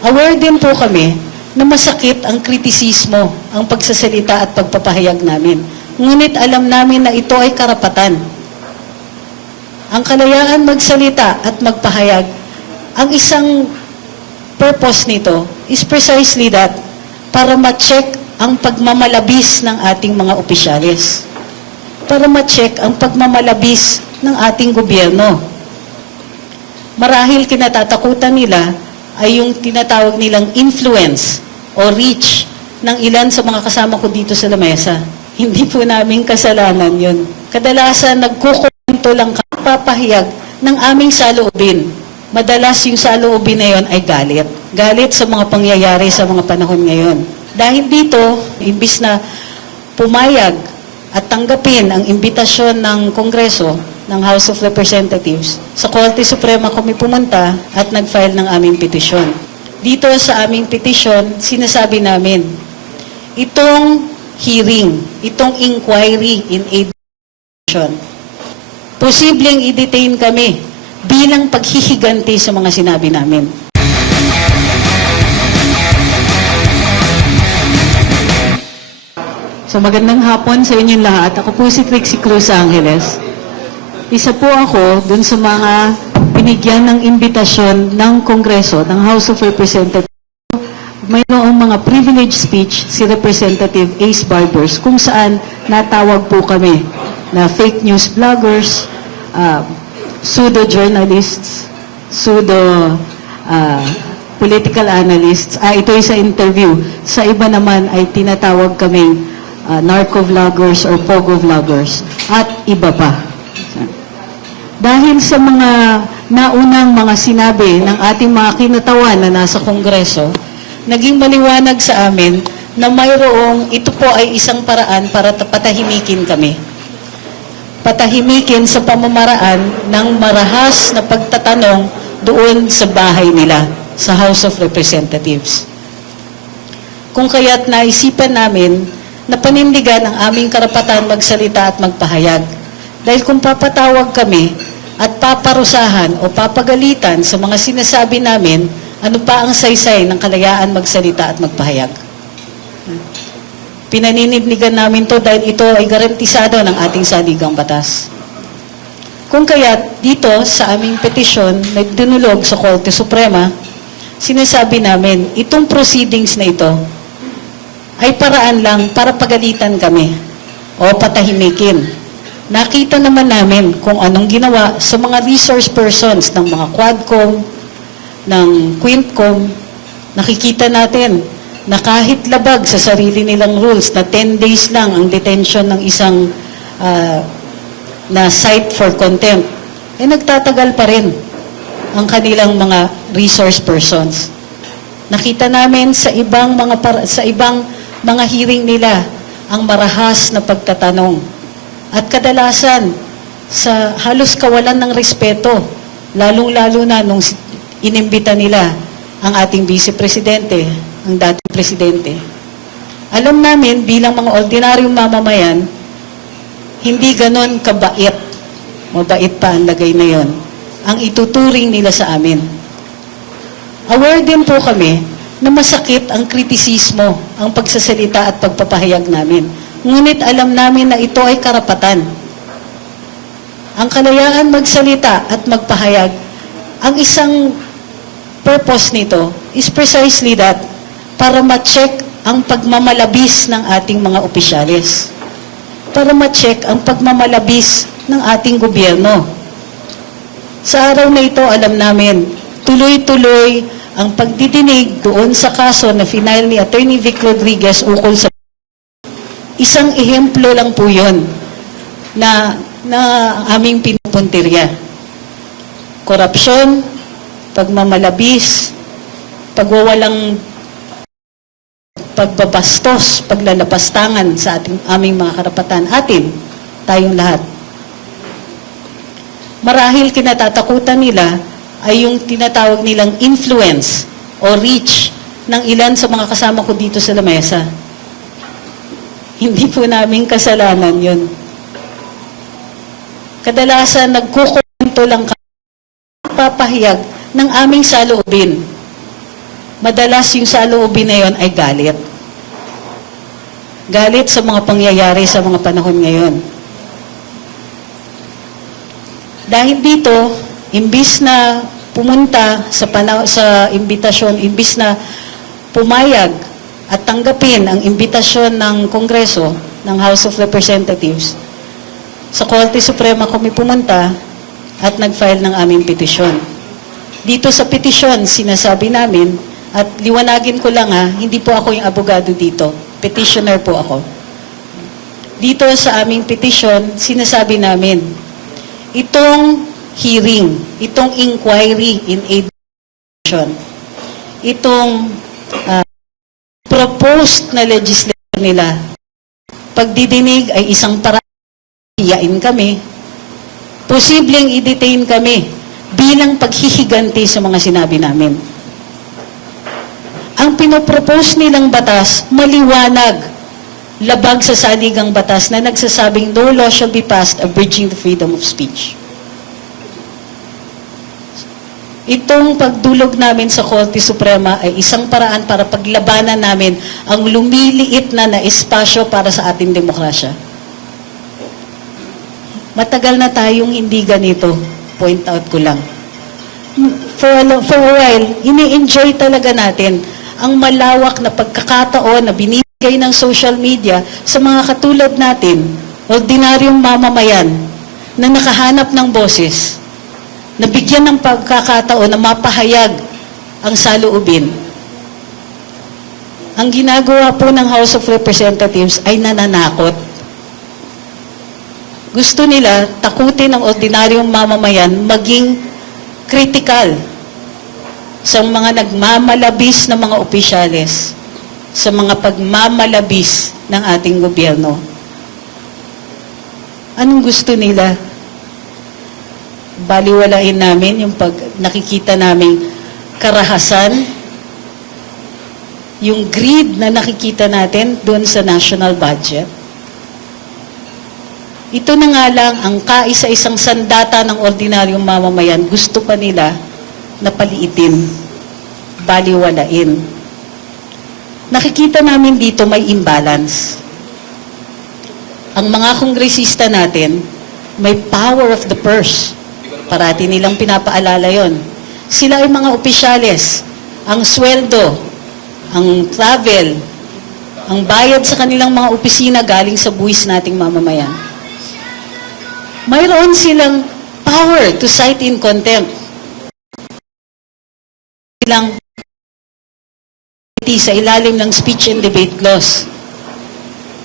Aware din po kami na masakit ang kritisismo, ang pagsasalita at pagpapahayag namin. Ngunit alam namin na ito ay karapatan. Ang kalayaan magsalita at magpahayag, ang isang purpose nito is precisely that, para ma-check ang pagmamalabis ng ating mga opisyalis. Para ma-check ang pagmamalabis ng ating gobyerno. Marahil kinatatakutan nila ay yung tinatawag nilang influence o reach ng ilan sa mga kasama ko dito sa lamesa. Hindi po namin kasalanan yun. Kadalasan nagkukwento lang kapapahayag ng aming saloobin. Madalas yung saloobin na yun ay galit. Galit sa mga pangyayari sa mga panahon ngayon. Dahil dito, imbis na pumayag at tanggapin ang imbitasyon ng Kongreso, ng House of Representatives, sa Korte Suprema kami pumunta at nag-file ng aming petisyon. Dito sa aming petisyon, sinasabi namin, itong hearing, itong inquiry in aid posibleng i-detain kami bilang paghihiganti sa mga sinabi namin. So magandang hapon sa inyong lahat. Ako po si Trixie Cruz Angeles. Isa po ako dun sa mga binigyan ng imbitasyon ng Kongreso, ng House of Representatives. Mayroong mga privilege speech si Representative Ace Barbers kung saan natawag po kami na fake news vloggers, pseudo-journalists, pseudo-political analysts. Ito ay sa interview. Sa iba naman ay tinatawag kaming narco-vloggers or pogo-vloggers at iba pa. Dahil sa mga naunang mga sinabi ng ating mga kinatawan na nasa Kongreso, naging maliwanag sa amin na mayroong ito po ay isang paraan para patahimikin kami. Patahimikin sa pamamaraan ng marahas na pagtatanong doon sa bahay nila, sa House of Representatives. Kung kaya't naisipan namin na panindigan ang aming karapatan magsalita at magpahayag. Dahil kung papatawag kami at paparusahan o papagalitan sa mga sinasabi namin, ano pa ang saysay ng kalayaan magsalita at magpahayag? Pinanindigan namin to dahil ito ay garantisado ng ating saligang batas. Kung kaya't dito sa aming petisyon na dinulog sa Korte Suprema, sinasabi namin, itong proceedings na ito ay paraan lang para pagalitan kami o patahimikin. Nakita naman namin kung anong ginawa sa mga resource persons ng mga Quadcom, ng Quintcom. Nakikita natin na kahit labag sa sarili nilang rules na 10 days lang ang detention ng isang na cite for contempt, nagtatagal pa rin ang kanilang mga resource persons. Nakita namin sa ibang mga hearing nila ang marahas na pagtatanong. At kadalasan, sa halos kawalan ng respeto, lalong-lalo na nung inimbita nila ang ating Vice Presidente, ang dating Presidente. Alam namin bilang mga ordinaryong mamamayan, hindi ganon kabait, mabait pa ang lagay na yon, ang ituturing nila sa amin. Aware din po kami na masakit ang kritisismo, ang pagsasalita at pagpapahayag namin. Ngunit alam namin na ito ay karapatan. Ang kalayaan magsalita at magpahayag, ang isang purpose nito is precisely that, para ma-check ang pagmamalabis ng ating mga opisyalis. Para ma-check ang pagmamalabis ng ating gobyerno. Sa araw na ito, alam namin, tuloy-tuloy ang pagdidinig doon sa kaso na final ni Attorney Vic Rodriguez ukol sa isang ehemplo lang po yun na aming pinupuntirya. Korupsyon, pagmamalabis, pagbabastos, paglalapastangan sa aming mga karapatan, tayong lahat. Marahil kinatatakutan nila ay yung tinatawag nilang influence o reach ng ilan sa mga kasama ko dito sa lamesa. Hindi po namin kasalanan yun. Kadalasan nagkukwento lang papahayag ng aming saloobin. madalas yung saloobin na yun ay galit. Galit sa mga pangyayari sa mga panahon ngayon. Dahil dito, imbis na pumunta sa imbitasyon, imbis na pumayag at tanggapin ang imbitasyon ng Kongreso, ng House of Representatives, sa Korte Suprema kami pumunta at nag-file ng aming petisyon. Dito sa petisyon, sinasabi namin, at liwanagin ko lang hindi po ako yung abogado dito, petitioner po ako. Dito sa aming petisyon, sinasabi namin, itong hearing, itong inquiry in aid itong proposed na legislation nila, pagdidinig ay isang paraan, hiyain kami, posibleng i-detain kami bilang paghihiganti sa mga sinabi namin. Ang pinopropose nilang batas, maliwanag, labag sa saligang batas na nagsasabing no law shall be passed abridging the freedom of speech. Itong pagdulog namin sa Korte Suprema ay isang paraan para paglabanan namin ang lumiliit na espasyo para sa ating demokrasya. Matagal na tayong hindi ganito, point out ko lang. For a while, ini-enjoy talaga natin ang malawak na pagkakataon na binibigay ng social media sa mga katulad natin, ordinaryong mamamayan, na nakahanap ng boses, na bigyan ng pagkakataon na mapahayag ang saloobin. Ang ginagawa po ng House of Representatives ay nananakot. Gusto nila takutin ang ordinaryong mamamayan maging critical sa mga nagmamalabis na mga opisyales, sa mga pagmamalabis ng ating gobyerno. Anong gusto nila? Baliwalain namin yung pag nakikita naming karahasan, yung greed na nakikita natin doon sa national budget. Ito na nga lang ang kaisa-isang sandata ng ordinaryong mamamayan, gusto pa nila na paliitin, baliwalain. Nakikita namin dito may imbalance. Ang mga kongresista natin, may power of the purse. Parati nilang pinapaalala yon. Sila ay mga opisyales. Ang sweldo, ang travel, ang bayad sa kanilang mga opisina galing sa buwis nating mamamayan. Mayroon silang power to cite in contempt. Silang sa ilalim ng speech and debate clause.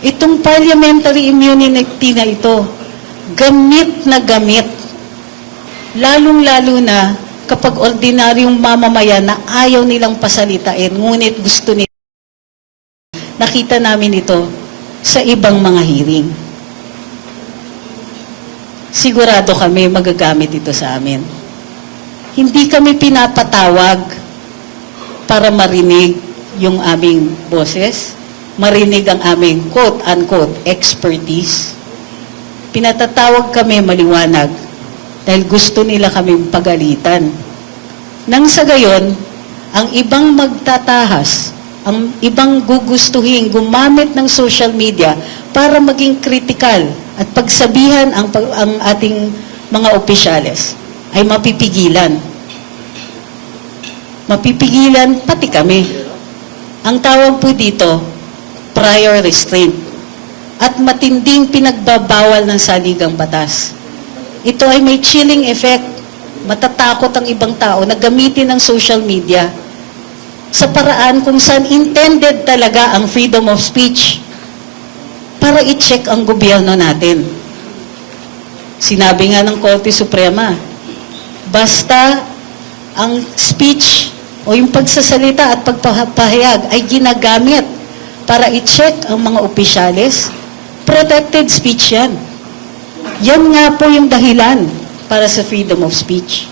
Itong parliamentary immunity na ito, gamit na gamit, lalong-lalo na kapag ordinaryong mamamayan na ayaw nilang pasalitain, ngunit gusto nila. Nakita namin ito sa ibang mga hearing. Sigurado kami magagamit ito sa amin. Hindi kami pinapatawag para marinig yung aming boses, marinig ang aming quote-unquote expertise. Pinatatawag kami maliwanag dahil gusto nila kaming pagalitan. Nang sa gayon, ang ibang magtatahas, ang ibang gugustuhin gumamit ng social media para maging kritikal at pagsabihan ang ating mga opisyales ay mapipigilan. Mapipigilan pati kami. Ang tawag po dito, prior restraint at matinding pinagbabawal ng saligang batas. Ito ay may chilling effect. Matatakot ang ibang tao na gamitin ng social media sa paraan kung saan intended talaga ang freedom of speech para i-check ang gobyerno natin. Sinabi nga ng Korte Suprema, basta ang speech o yung pagsasalita at pagpapahayag ay ginagamit para i-check ang mga opisyales, protected speech yan. Yan nga po yung dahilan para sa freedom of speech.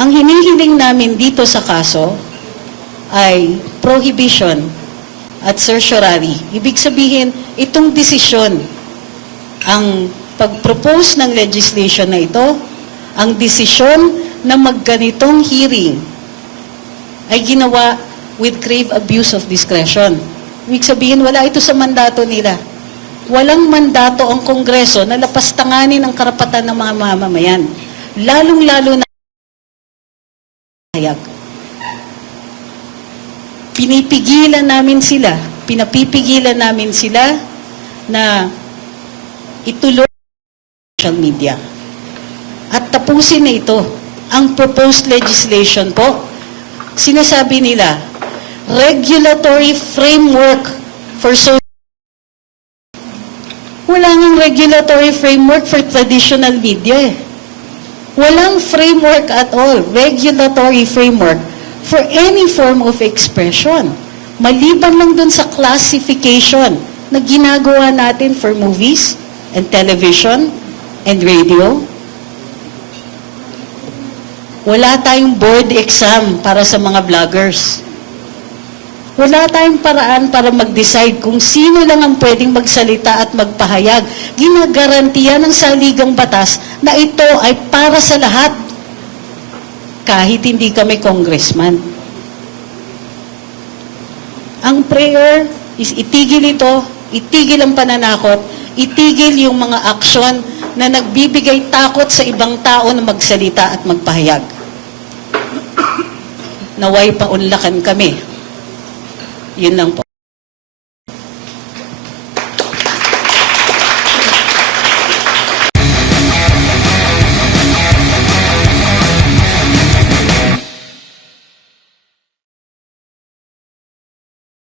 Ang hinihiling namin dito sa kaso ay prohibition at certiorari. Ibig sabihin, itong desisyon, ang pag-propose ng legislation na ito, ang desisyon na magganitong hearing ay ginawa with grave abuse of discretion. Ibig sabihin, wala ito sa mandato nila. Walang mandato ang Kongreso na lapastanganin ang karapatan ng mga mamamayan. Lalong-lalo na hayag. Pinapigilan namin sila na ituloy social media. At tapusin na ito. Ang proposed legislation po, sinasabi nila, regulatory framework for social. Wala ngang regulatory framework for traditional media eh. Walang framework at all, regulatory framework for any form of expression. Maliban lang dun sa classification na ginagawa natin for movies and television and radio. Wala tayong board exam para sa mga vloggers. Wala tayong paraan para mag-decide kung sino lang ang pwedeng magsalita at magpahayag. Ginagarantiya ng saligang batas na ito ay para sa lahat. Kahit hindi kami congressman. Ang prayer is itigil ito, itigil ang pananakot, itigil yung mga aksyon na nagbibigay takot sa ibang tao na magsalita at magpahayag. Naway paunlakan kami. Yun lang po.